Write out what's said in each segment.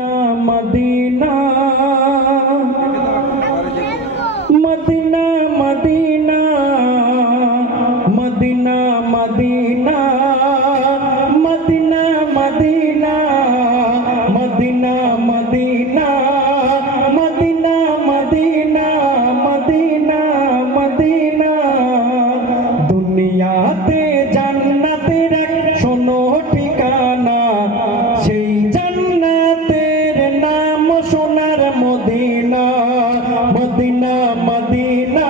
Medina Medina Medina Medina Medina Medina Medina Medina Medina Medina Medina Medina Medina दुनियाते জান্নাতের এক শোনো ঠিকানা সেই জান্নাতের নাম সোনার Medina Medina Medina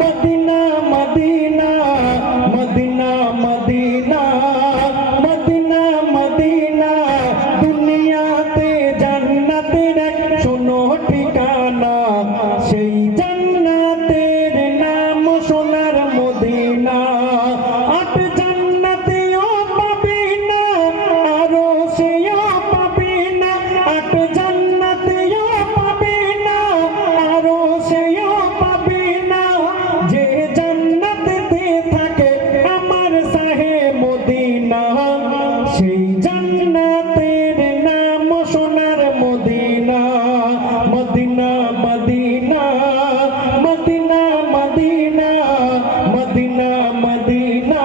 Medina Medina Medina Medina Medina Medina দুনিয়াতে জান্নাতের এক শোনো ঠিকানা সেই জান্নাতের নাম সোনার মদিনা আট জান্নাতেও পাবি না আরো সেও পাবি না আট জান্নাতেও পাবি না আরো সেও পাবি না যে জান্নাতেতে থাকে আমার সাহে মদিনা সেই জান্নাতের নাম সোনার Medina Medina Medina Medina Medina Medina Medina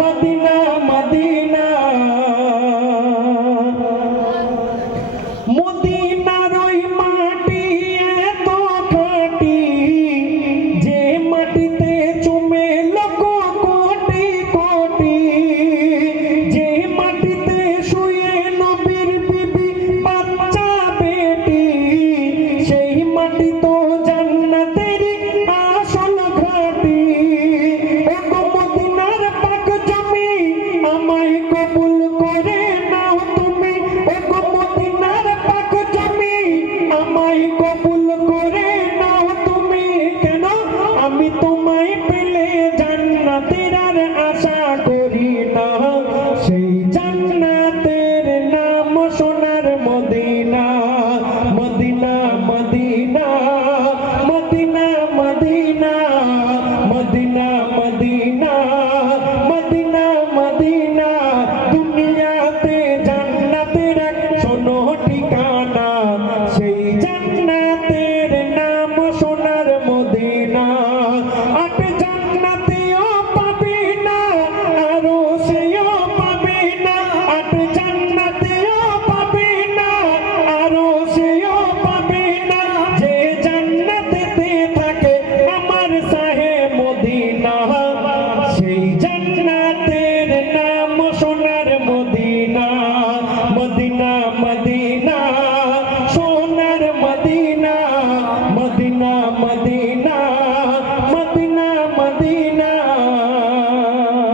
Medina Medina মদিনার ওই মাটি এত খাঁটি যে মাটিতে চুমে লোক কোটি কোটি যে মাটিতে শুয়ে নবীর বিবি বাচ্চা বেটি সেই মাটি তো জান্নাতেরই আসল ঘাটি ওগো মদিনার পাক জমি আমায় কবুল করে নাও তুমি ওগো মদিনার পাক জমি আমায় কবুল করে নাও তুমি কেন আমি তোমায় পেলে জান্নাতের আর আশা করি না সেই জান্নাতের নাম সোনার Medina Medina Medina Medina Medina Medina Medina Medina Medina দুনিয়াতে জান্নাতের এক শোনো ঠিকানা সেই জান্নাতের নাম সোনার মদিনা আট জান্নাতেও পাবি না আরো সেও পাবি না আট জান্নাতেও পাবি না আরো সেও পাবি না যে জান্নাতেতে থাকে আমার সাহে মদিনা সেই জান্নাতের নাম সোনার মদিনা মদিনা মদিনা সোনার মদিনা মদিনা মদিনা